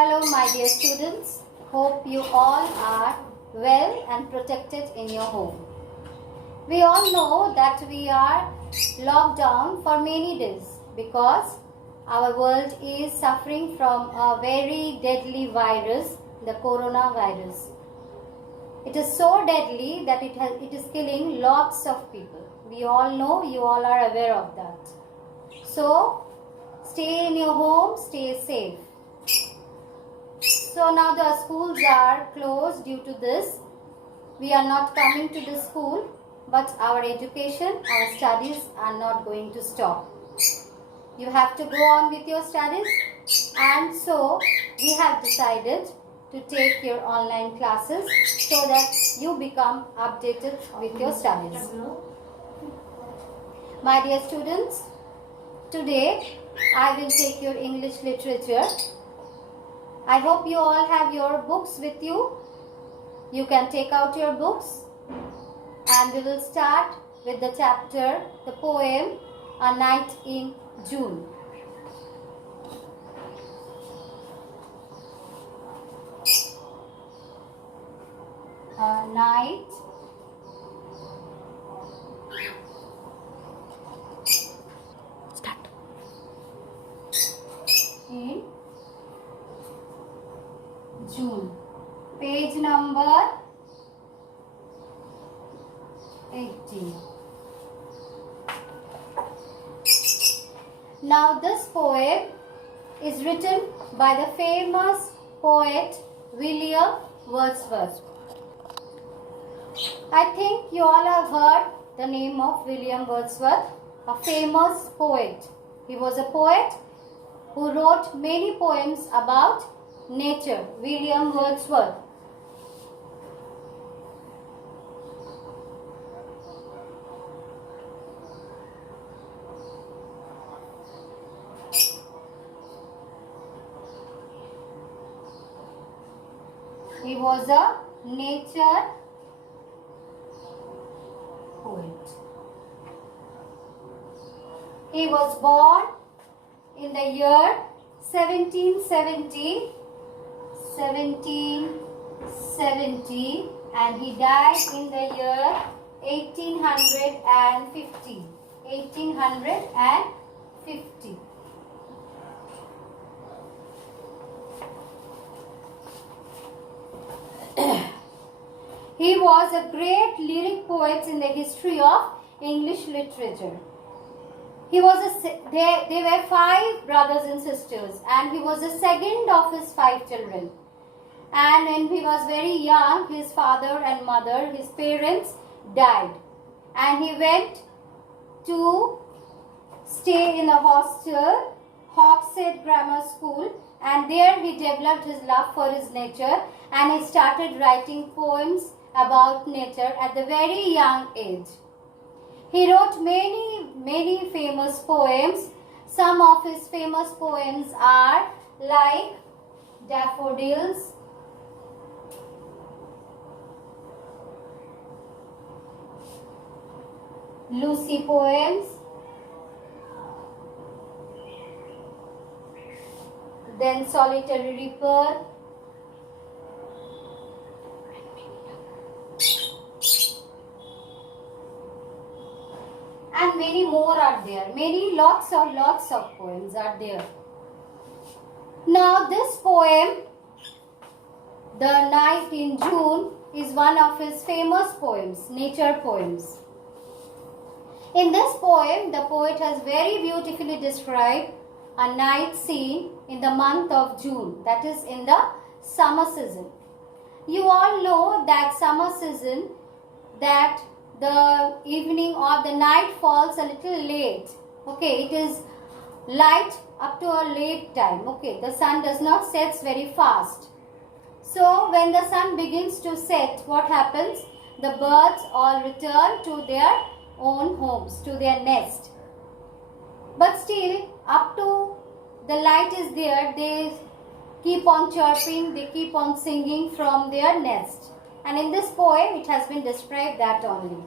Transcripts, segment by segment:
Hello my dear students, hope you all are well and protected in your home. We all know that we are locked down for many days because our world is suffering from a very deadly virus, the coronavirus. It is so deadly that it is killing lots of people. We all know, you all are aware of that. So, stay in your home, stay safe. So now the schools are closed due to this. We are not coming to the school, but our education, our studies are not going to stop. You have to go on with your studies, and so we have decided to take your online classes so that you become updated with your studies. My dear students, today I will take your English literature. I hope you all have your books with you. You can take out your books and we will start with the chapter, the poem, A Night in June. A night in June. Page number 18. Now this poem is written by the famous poet William Wordsworth. I think you all have heard the name of William Wordsworth, a famous poet. He was a poet who wrote many poems about nature. William Wordsworth. He was a nature poet. He was born in the year 1770 and he died in the year 1850. He was a great lyric poet in the history of English literature. They were 5 brothers and sisters, and he was the second of his 5 children. And when he was very young, his father and mother, his parents died. And he went to stay in a hostel, Hawkshead Grammar School, and there he developed his love for his nature and he started writing poems about nature at the very young age. He wrote many famous poems. Some of his famous poems are like Daffodils, Lucy poems, then Solitary Reaper, and many more are there. Lots of poems are there. Now this poem, The Night in June, is one of his famous poems, nature poems. In this poem, the poet has very beautifully described a night scene in the month of June, that is in the summer season. You all know that summer season, that the evening or the night falls a little late. Okay, it is light up to a late time. Okay, the sun does not set very fast. So when the sun begins to set, what happens? The birds all return to their own homes, to their nest. But still, up to the light is there, they keep on chirping, they keep on singing from their nest. And in this poem, it has been described that only.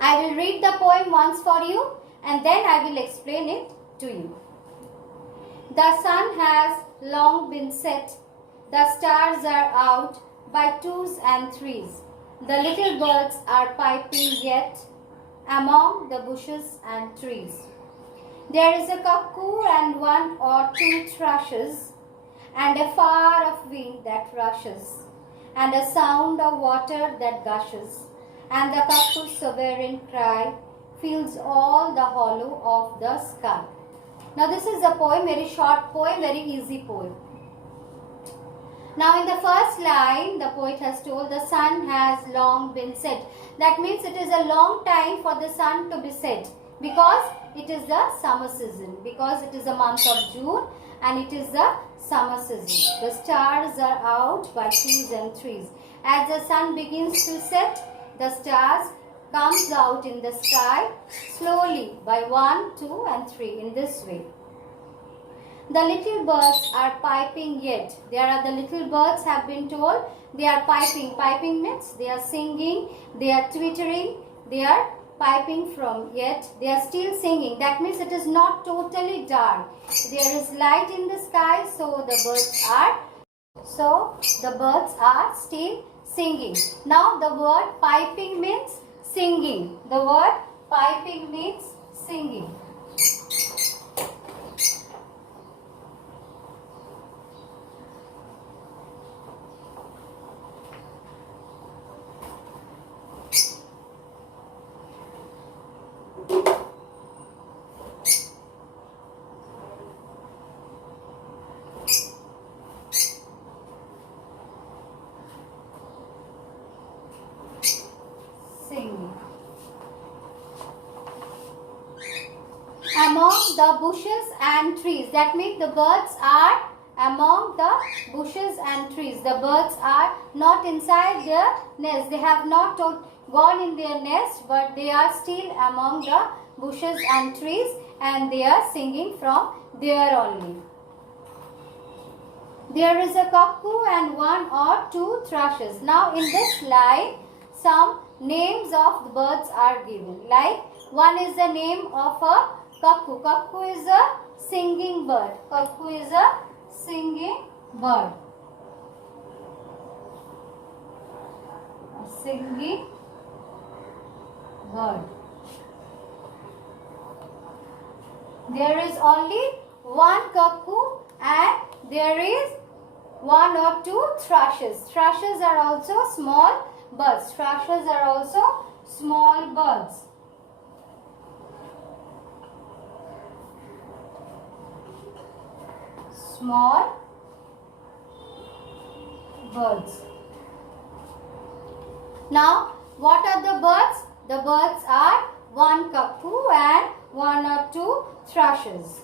I will read the poem once for you and then I will explain it to you. The sun has long been set. The stars are out by twos and threes. The little birds are piping yet among the bushes and trees. There is a cuckoo and one or two thrushes, and a far off wind that rushes, and a sound of water that gushes, and the cuckoo's sovereign cry fills all the hollow of the sky. Now this is a poem, very short poem, very easy poem. Now in the first line, the poet has told the sun has long been set. That means it is a long time for the sun to be set, because it is the summer season, because it is the month of June and it is the summer season. The stars are out by twos and threes. As the sun begins to set, the stars comes out in the sky slowly by 1, 2 and 3 in this way. The little birds are piping yet. There are the little birds have been told they are piping. Piping means they are singing, they are twittering, they are piping from yet. They are still singing. That means it is not totally dark. There is light in the sky, so the birds are still singing. Now the word piping means singing. The word piping means singing. Singing. Among the bushes and trees. That means the birds are among the bushes and trees. The birds are not inside their nest. They have not gone in their nest, but they are still among the bushes and trees, and they are singing from there only. There is a cuckoo and one or two thrushes. Now in this line, some names of the birds are given. Like one is the name of a cuckoo. Cuckoo is a singing bird. Cuckoo is a singing bird. A singing bird. There is only one cuckoo and there is one or two thrushes. Thrushes are also small birds. Thrushes are also small birds. Small birds. Now, what are the birds? The birds are one cuckoo and one or two thrushes,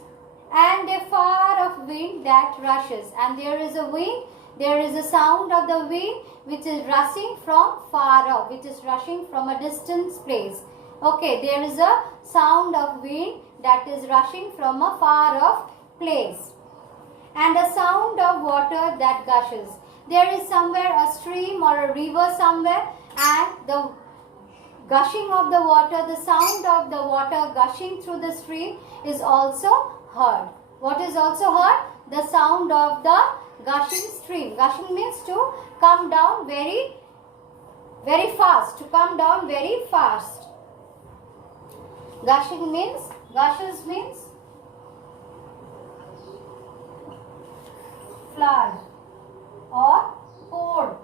and a far off wind that rushes. And there is a wind, there is a sound of the wind which is rushing from far off, which is rushing from a distant place. Okay, there is a sound of wind that is rushing from a far off place. And a sound of water that gushes. There is somewhere a stream or a river somewhere, and the gushing of the water, the sound of the water gushing through the stream is also heard. What is also heard? The sound of the gushing stream. Gushing means to come down very fast. To come down very fast. Gushing means, gushes means flood or poured.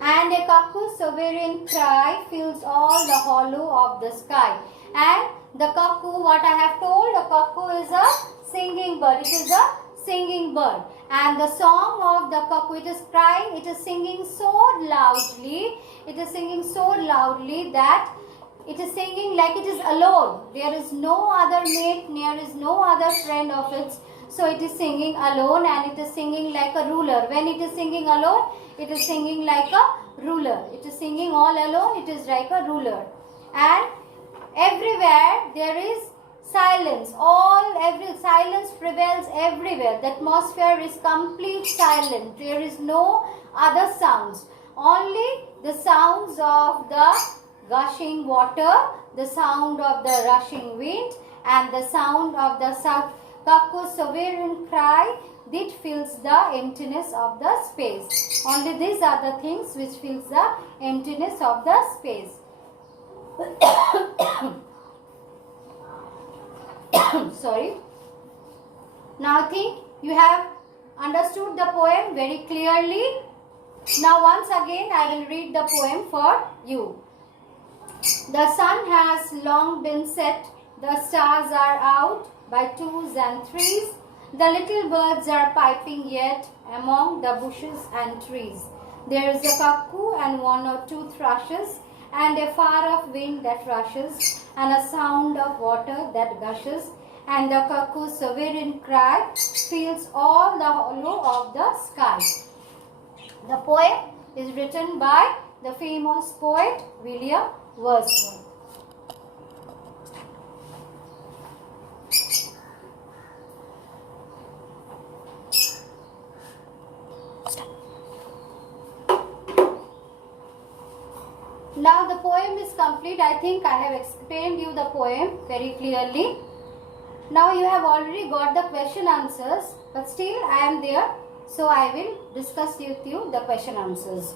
And a cuckoo's sovereign cry fills all the hollow of the sky. And the cuckoo, what I have told, a cuckoo is a singing bird. It is a singing bird. And the song of the cuckoo, it is crying, it is singing so loudly. It is singing so loudly that it is singing like it is alone. There is no other mate, there is no other friend of its. So it is singing alone, and it is singing like a ruler. When it is singing alone, it is singing like a ruler. It is singing all alone, it is like a ruler. And everywhere there is silence. Silence prevails everywhere. The atmosphere is complete silent. There is no other sounds. Only the sounds of the gushing water, the sound of the rushing wind, and the sound of the cuckoo's sovereign cry that fills the emptiness of the space. Only these are the things which fills the emptiness of the space. Sorry. Now I think you have understood the poem very clearly. Now once again I will read the poem for you. The sun has long been set, the stars are out by twos and threes, the little birds are piping yet among the bushes and trees. There is a cuckoo and one or two thrushes, and a far-off wind that rushes, and a sound of water that gushes, and the cuckoo's sovereign cry fills all the hollow of the sky. The poem is written by the famous poet William Wordsworth. Now the poem is complete. I think I have explained you the poem very clearly. Now you have already got the question answers, but still I am there, so I will discuss with you the question answers.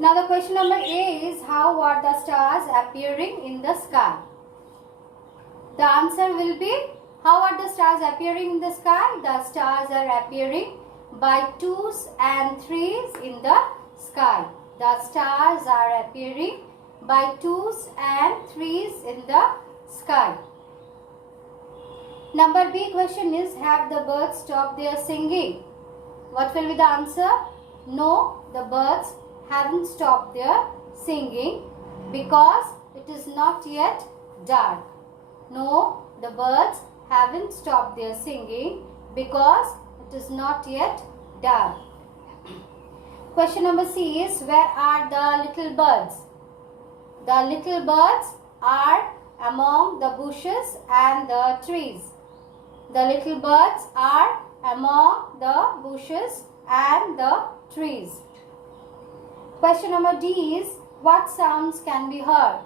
Now the question number A is, how are the stars appearing in the sky? The answer will be, how are the stars appearing in the sky? The stars are appearing by twos and threes in the sky. The stars are appearing by twos and threes in the sky. Number B question is, have the birds stopped their singing? What will be the answer? No, the birds haven't stopped their singing because it is not yet dark. No, the birds haven't stopped their singing because it is not yet dark. Question number C is, where are the little birds? The little birds are among the bushes and the trees. The little birds are among the bushes and the trees. Question number D is, what sounds can be heard?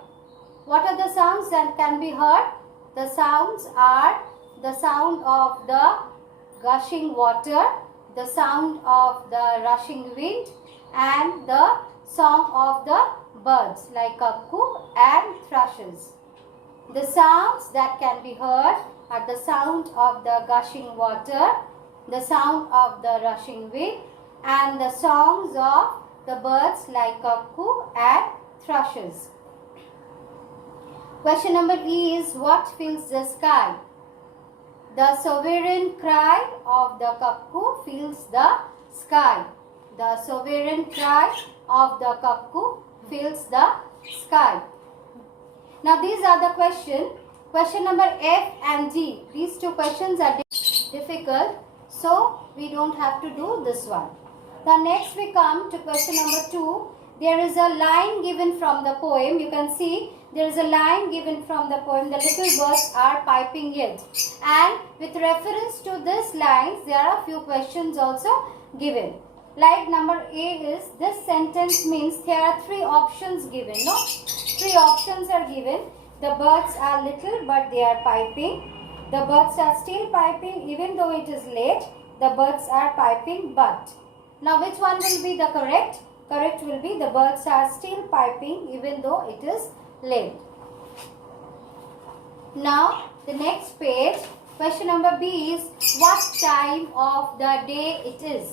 What are the sounds that can be heard? The sounds are the sound of the gushing water, the sound of the rushing wind, and the song of the birds like cuckoo and thrushes. The sounds that can be heard are the sound of the gushing water, the sound of the rushing wind, and the songs of the birds like cuckoo and thrushes. Question number E is, what fills the sky? The sovereign cry of the cuckoo fills the sky. The sovereign cry of the cuckoo fills the sky. Now these are the questions. Question number F and G. These two questions are difficult, so we don't have to do this one. The next we come to question number 2. There is a line given from the poem. You can see there is a line given from the poem. The little birds are piping yet. And with reference to this lines, there are a few questions also given. Like number A is, this sentence means there are 3 options given. No? 3 options are given. The birds are little but they are piping. The birds are still piping even though it is late. The birds are piping but. Now which one will be the correct? Correct will be the birds are still piping even though it is late. Now the next page, question number B is, what time of the day it is?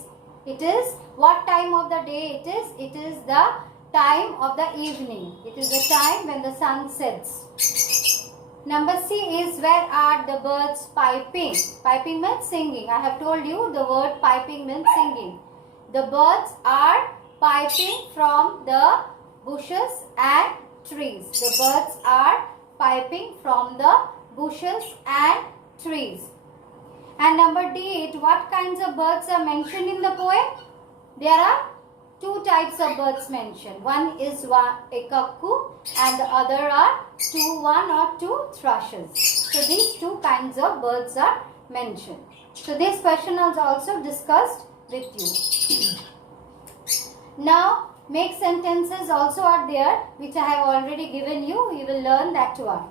It is what time of the day it is? It is the time of the evening. It is the time when the sun sets. Number C is, where are the birds piping? Piping means singing. I have told you the word piping means singing. The birds are piping from the bushes and trees. The birds are piping from the bushes and trees. And number D, what kinds of birds are mentioned in the poem? There are 2 types of birds mentioned. One is a cuckoo and the other are 1 or 2 thrushes. So these 2 kinds of birds are mentioned. So this question was also discussed with you. Now Make sentences also are there, which I have already given you. You will learn that one.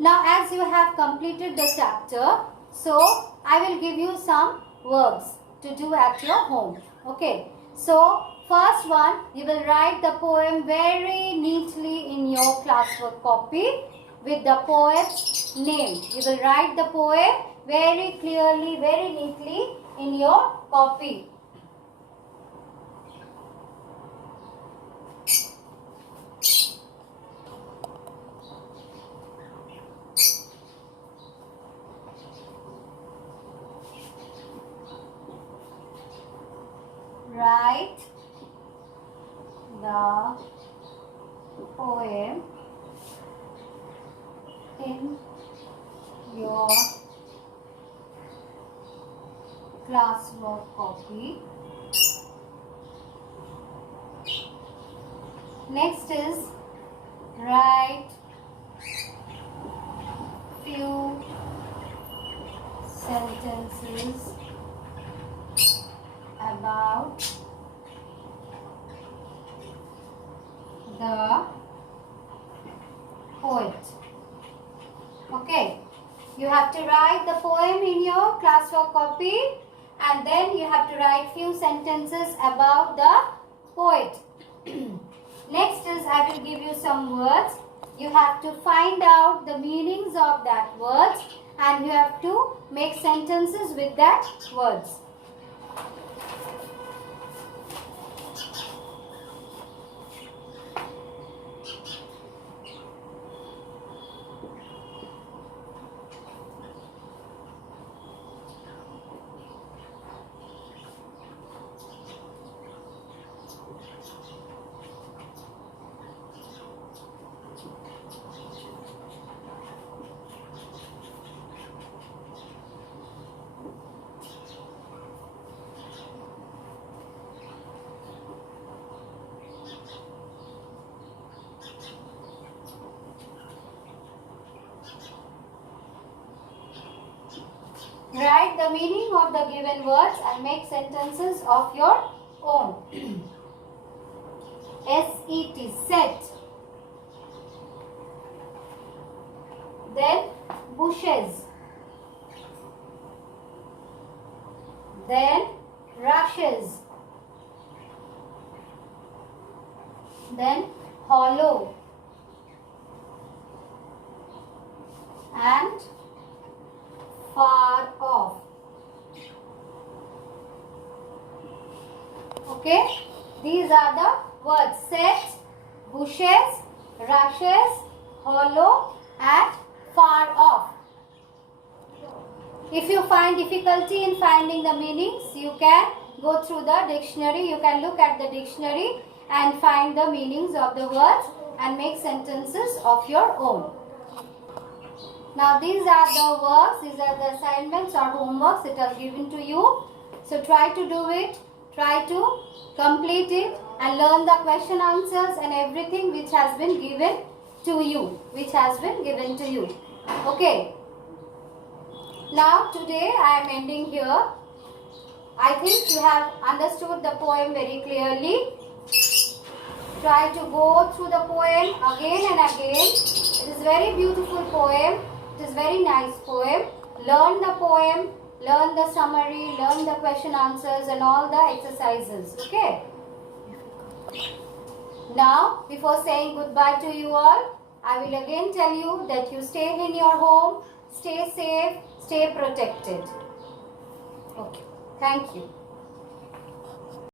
Now, as you have completed the chapter, so I will give you some works to do at your home. Okay. So, first one, you will write the poem very neatly in your classwork copy with the poet's name. You will write the poem very clearly, very neatly in your copy. Write the poem in your classwork copy. Next is write few sentences about the poet. Okay, you have to write the poem in your classwork copy and then you have to write few sentences about the poet. Next is I will give you some words. You have to find out the meanings of that words and you have to make sentences with that words. Write the meaning of the given words and make sentences of your own. S-E-T, set. Then bushes. Then rushes. Then hollow. And far off. Okay, these are the words: set, bushes, rushes, hollow and far off. If you find difficulty in finding the meanings, you can go through the dictionary. You can look at the dictionary and find the meanings of the words and make sentences of your own. Now these are the works, these are the assignments or homeworks it has given to you. So try to do it, try to complete it and learn the question answers and everything which has been given to you, Okay. Now today I am ending here. I think you have understood the poem very clearly. Try to go through the poem again and again. It is very beautiful poem. It is very nice poem. Learn the poem, learn the summary, learn the question answers and all the exercises. Okay. Now, before saying goodbye to you all, I will again tell you that you stay in your home, stay safe, stay protected. Okay. Thank you.